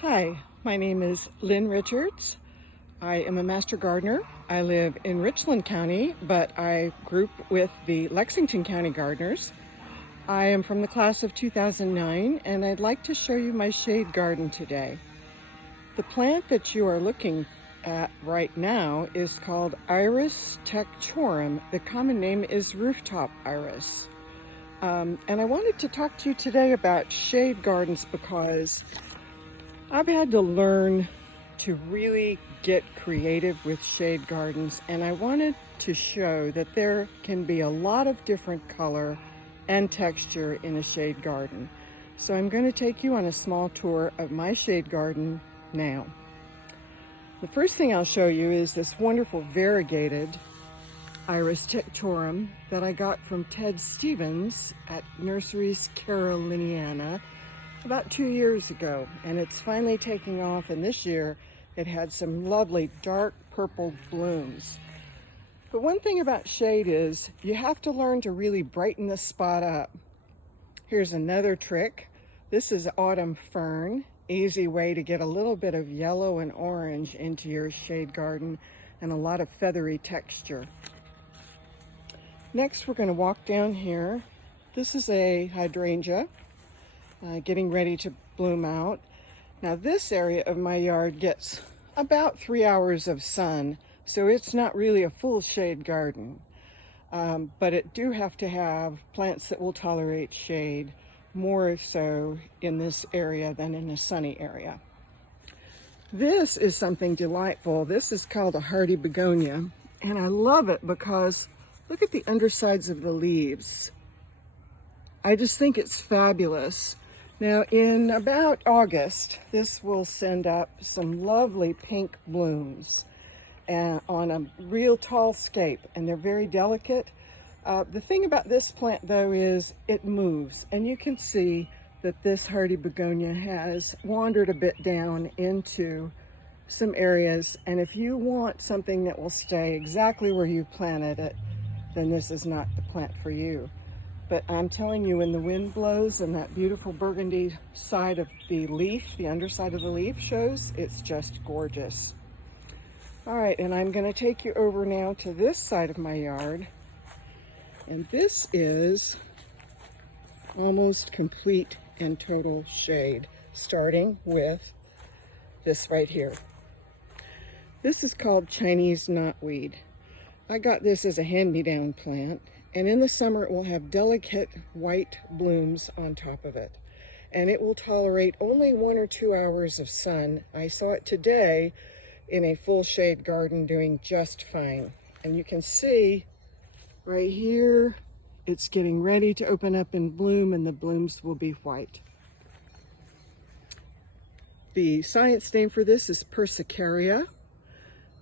Hi, my name is Lynn Richards. I am a master gardener. I live in Richland County, but I group with the Lexington County gardeners. I am from the class of 2009, and I'd like to show you my shade garden today. The plant that you are looking at right now is called Iris tectorum. The common name is rooftop iris. And I wanted to talk to you today about shade gardens because I've had to learn to really get creative with shade gardens, and I wanted to show that there can be a lot of different color and texture in a shade garden. So I'm going to take you on a small tour of my shade garden now. The first thing I'll show you is this wonderful variegated Iris tectorum that I got from Ted Stevens at Nurseries Caroliniana about 2 years ago, and it's finally taking off, and this year it had some lovely dark purple blooms. But one thing about shade is you have to learn to really brighten the spot up. Here's another trick. This is autumn fern. Easy way to get a little bit of yellow and orange into your shade garden and a lot of feathery texture. Next, we're going to walk down here. This is a hydrangea. Getting ready to bloom out. Now this area of my yard gets about 3 hours of sun, so it's not really a full shade garden, but it do have to have plants that will tolerate shade, more so in this area than in a sunny area. This is something delightful. This is called a hardy begonia, and I love it because look at the undersides of the leaves. I just think it's fabulous. Now in about August, this will send up some lovely pink blooms on a real tall scape, and they're very delicate. The thing about this plant though is it moves, and you can see that this hardy begonia has wandered a bit down into some areas, and if you want something that will stay exactly where you planted it, then this is not the plant for you. But I'm telling you, when the wind blows and that beautiful burgundy side of the leaf, the underside of the leaf shows, it's just gorgeous. All right, and I'm going to take you over now to this side of my yard. And this is almost complete and total shade, starting with this right here. This is called Chinese knotweed. I got this as a hand-me-down plant. And in the summer, it will have delicate white blooms on top of it. And it will tolerate only 1 or 2 hours of sun. I saw it today in a full shade garden doing just fine. And you can see right here, it's getting ready to open up and bloom, and the blooms will be white. The science name for this is Persicaria.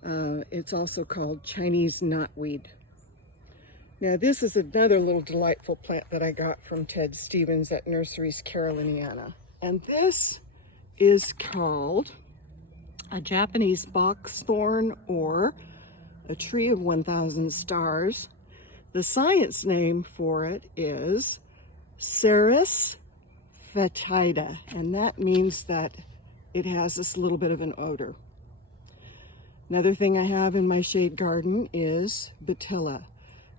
It's also called Chinese knotweed. Now this is another little delightful plant that I got from Ted Stevens at Nurseries Caroliniana. And this is called a Japanese boxthorn, or a tree of 1,000 stars. The science name for it is Cereus fetida, and that means that it has this little bit of an odor. Another thing I have in my shade garden is Batilla.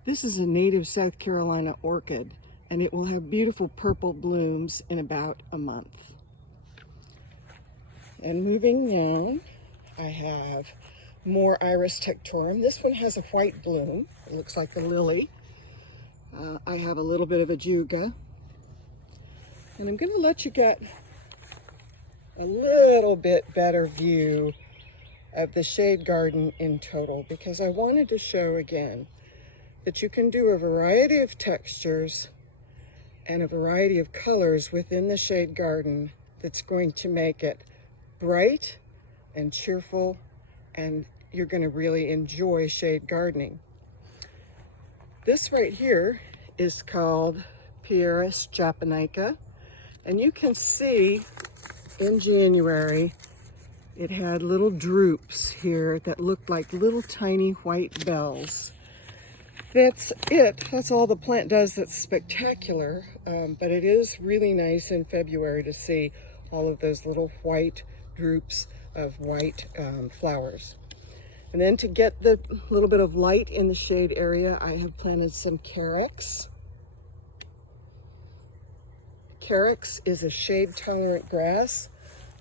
This is a native South Carolina orchid, and it will have beautiful purple blooms in about a month. And moving down, I have more Iris tectorum. This one has a white bloom. It looks like a lily. I have a little bit of a juga. And I'm going to let you get a little bit better view of the shade garden in total, because I wanted to show again that you can do a variety of textures and a variety of colors within the shade garden that's going to make it bright and cheerful, and you're going to really enjoy shade gardening. This right here is called Pieris japonica, and you can see in January it had little droops here that looked like little tiny white bells. That's it. That's all the plant does that's spectacular, but it is really nice in February to see all of those little white droops of white flowers. And then to get the little bit of light in the shade area, I have planted some carex. Carex is a shade-tolerant grass.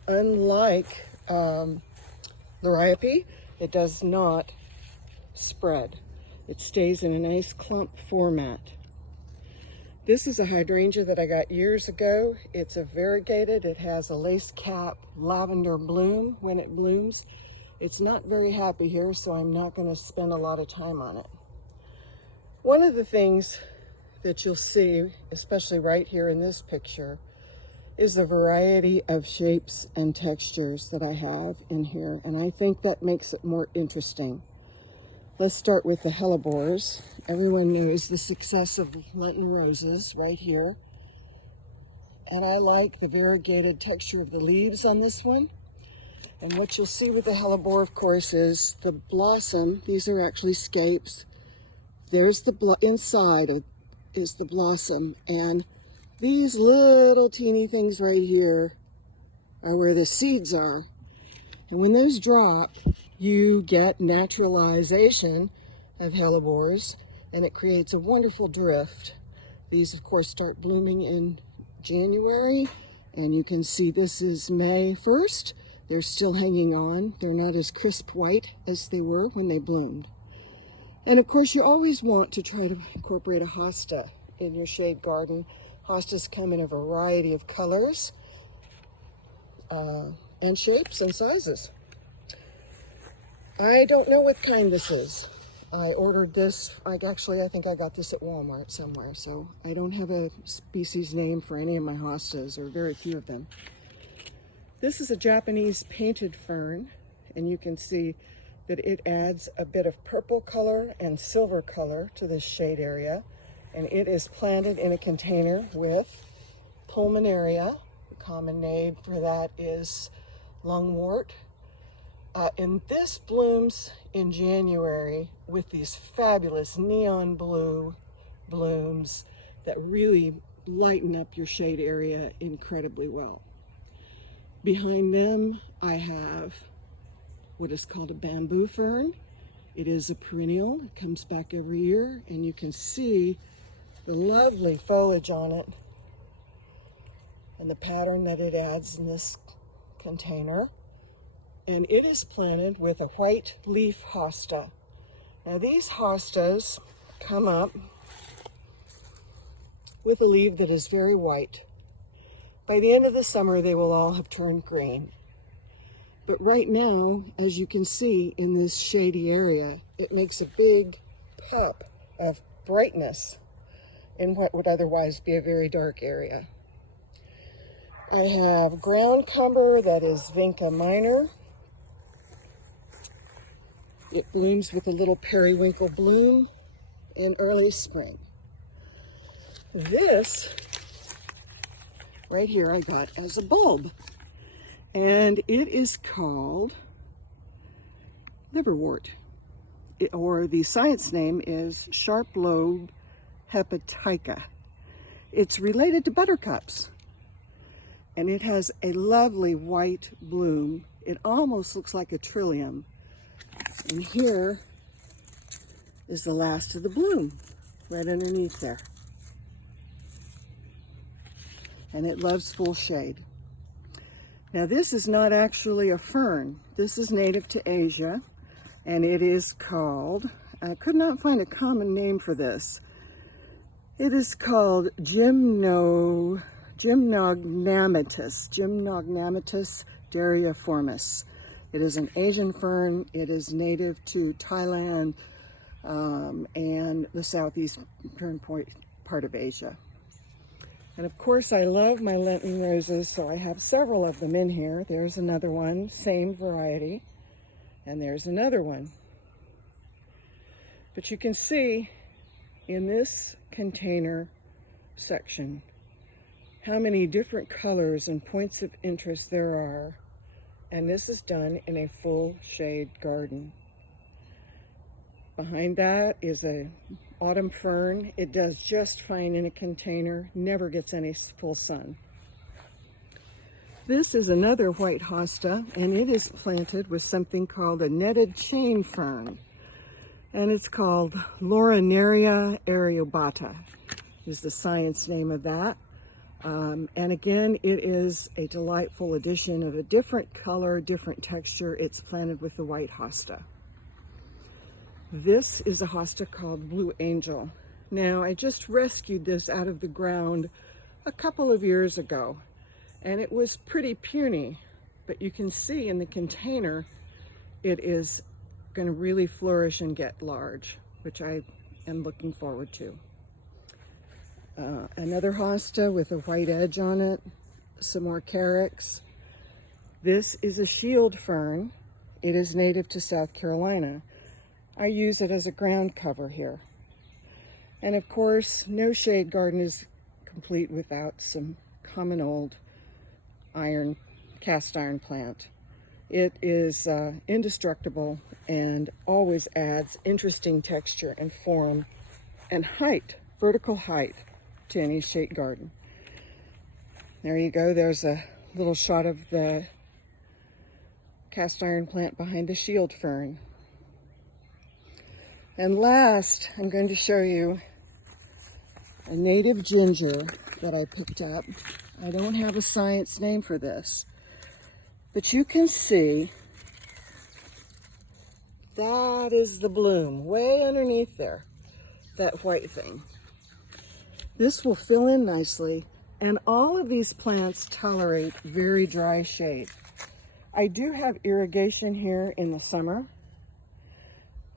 Unlike Liriope, it does not spread. It stays in a nice clump format. This is a hydrangea that I got years ago. It's a variegated. It has a lace cap lavender bloom when it blooms. It's not very happy here, so I'm not going to spend a lot of time on it. One of the things that you'll see, especially right here in this picture, is the variety of shapes and textures that I have in here, and I think that makes it more interesting. Let's start with the hellebores. Everyone knows the success of Lenten roses right here. And I like the variegated texture of the leaves on this one. And what you'll see with the hellebore, of course, is the blossom. These are actually scapes. There's the inside is the blossom. And these little teeny things right here are where the seeds are. And when those drop, you get naturalization of hellebores, and it creates a wonderful drift. These, of course, start blooming in January, and you can see this is May 1st. They're still hanging on. They're not as crisp white as they were when they bloomed. And of course, you always want to try to incorporate a hosta in your shade garden. Hostas come in a variety of colors and shapes and sizes. I don't know what kind this is. I ordered this, I think I got this at Walmart somewhere, so I don't have a species name for any of my hostas, or very few of them. This is a Japanese painted fern, and you can see that it adds a bit of purple color and silver color to this shade area, and it is planted in a container with pulmonaria. The common name for that is lungwort. And this blooms in January with these fabulous neon blue blooms that really lighten up your shade area incredibly well. Behind them, I have what is called a bamboo fern. It is a perennial. It comes back every year, and you can see the lovely foliage on it and the pattern that it adds in this container. And it is planted with a white leaf hosta. Now these hostas come up with a leaf that is very white. By the end of the summer, they will all have turned green. But right now, as you can see in this shady area, it makes a big pop of brightness in what would otherwise be a very dark area. I have ground cumber that is Vinca minor. It blooms with a little periwinkle bloom in early spring. This right here I got as a bulb, and it is called liverwort, or the science name is sharp lobe hepatica. It's related to buttercups, and it has a lovely white bloom. It almost looks like a trillium. And here is the last of the bloom, right underneath there. And it loves full shade. Now this is not actually a fern. This is native to Asia, and it is called, I could not find a common name for this. It is called Gymnognamatus dariiformis. It is an Asian fern. It is native to Thailand and the southeastern part of Asia. And of course, I love my Lenten roses, so I have several of them in here. There's another one, same variety, and there's another one. But you can see in this container section how many different colors and points of interest there are. And this is done in a full shade garden. Behind that is a autumn fern. It does just fine in a container, never gets any full sun. This is another white hosta, and it is planted with something called a netted chain fern. And it's called Laurinaria areobata, is the science name of that. And again, it is a delightful addition of a different color, different texture. It's planted with the white hosta. This is a hosta called Blue Angel. Now, I just rescued this out of the ground a couple of years ago, and it was pretty puny, but you can see in the container it is going to really flourish and get large, which I am looking forward to. Another hosta with a white edge on it, some more carex. This is a shield fern. It is native to South Carolina. I use it as a ground cover here. And of course, no shade garden is complete without some common old cast iron plant. It is indestructible and always adds interesting texture and form and height, vertical height, to any shade garden. There you go. There's a little shot of the cast iron plant behind the shield fern. And last, I'm going to show you a native ginger that I picked up. I don't have a science name for this, but you can see that is the bloom way underneath there, that white thing. This will fill in nicely, and all of these plants tolerate very dry shade. I do have irrigation here in the summer.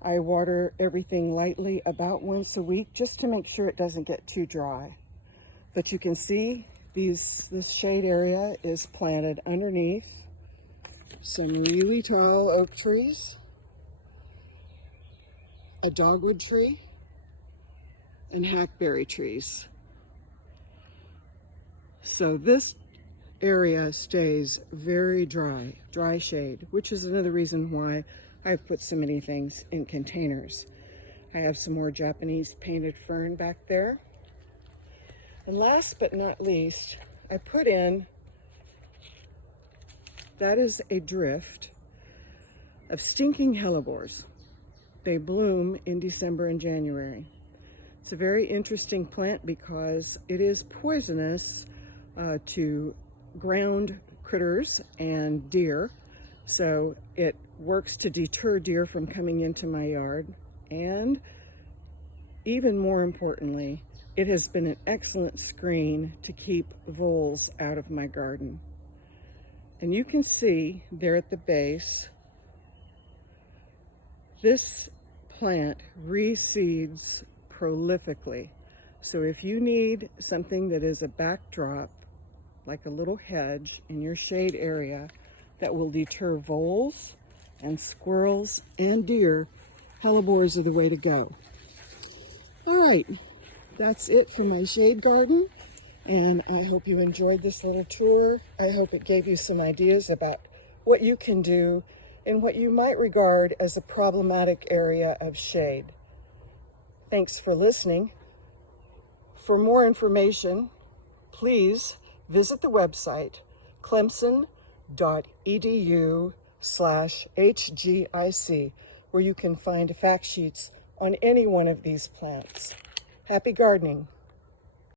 I water everything lightly about once a week just to make sure it doesn't get too dry. But you can see this shade area is planted underneath some really tall oak trees, a dogwood tree, and hackberry trees. So this area stays very dry shade, which is another reason why I've put so many things in containers. I have some more Japanese painted fern back there. And last but not least, I put in, that is a drift of stinking hellebores. They bloom in December and January. It's a very interesting plant because it is poisonous to ground critters and deer. So it works to deter deer from coming into my yard. And even more importantly, it has been an excellent screen to keep voles out of my garden. And you can see there at the base, this plant reseeds prolifically. So if you need something that is a backdrop, like a little hedge in your shade area that will deter voles and squirrels and deer, hellebores are the way to go. All right, that's it for my shade garden, and I hope you enjoyed this little tour. I hope it gave you some ideas about what you can do in what you might regard as a problematic area of shade. Thanks for listening. For more information, please visit the website clemson.edu/HGIC, where you can find fact sheets on any one of these plants. Happy gardening.